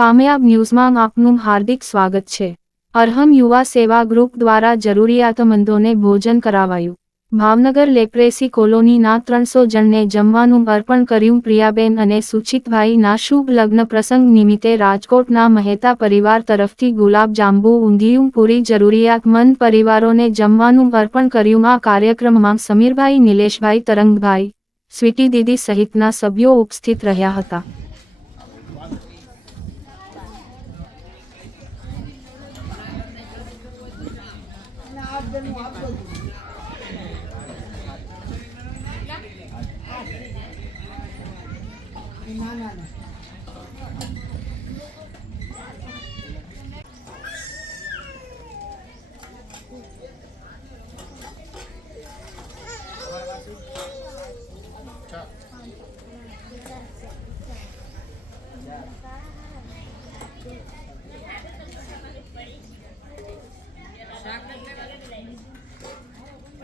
કામયાબ ન્યૂઝમાં આપનું હાર્દિક સ્વાગત છે. અરહમ યુવા સેવા ગ્રુપ દ્વારા જરૂરિયાતમંદોને ભોજન કરાવાયું. ભાવનગર લેપ્રેસી કોલોનીના ત્રણસો જણને જમવાનું અર્પણ કર્યું પ્રિયાબેન અને સુચિતભાઈના શુભ લગ્ન પ્રસંગ નિમિત્તે રાજકોટના મહેતા પરિવાર તરફથી ગુલાબ જાંબુ ઊંધિયું પૂરી જરૂરિયાતમંદ પરિવારોને જમવાનું અર્પણ કર્યું. આ કાર્યક્રમમાં સમીરભાઈ, નિલેશભાઈ, તરંગભાઈ, સ્વીટી દીદી સહિતના સભ્યો ઉપસ્થિત રહ્યા હતા. આપજો હું આપજો ના શાક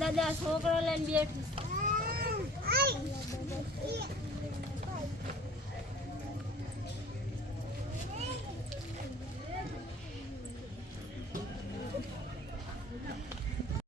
દાદા છોકરો લઈને બેઠું.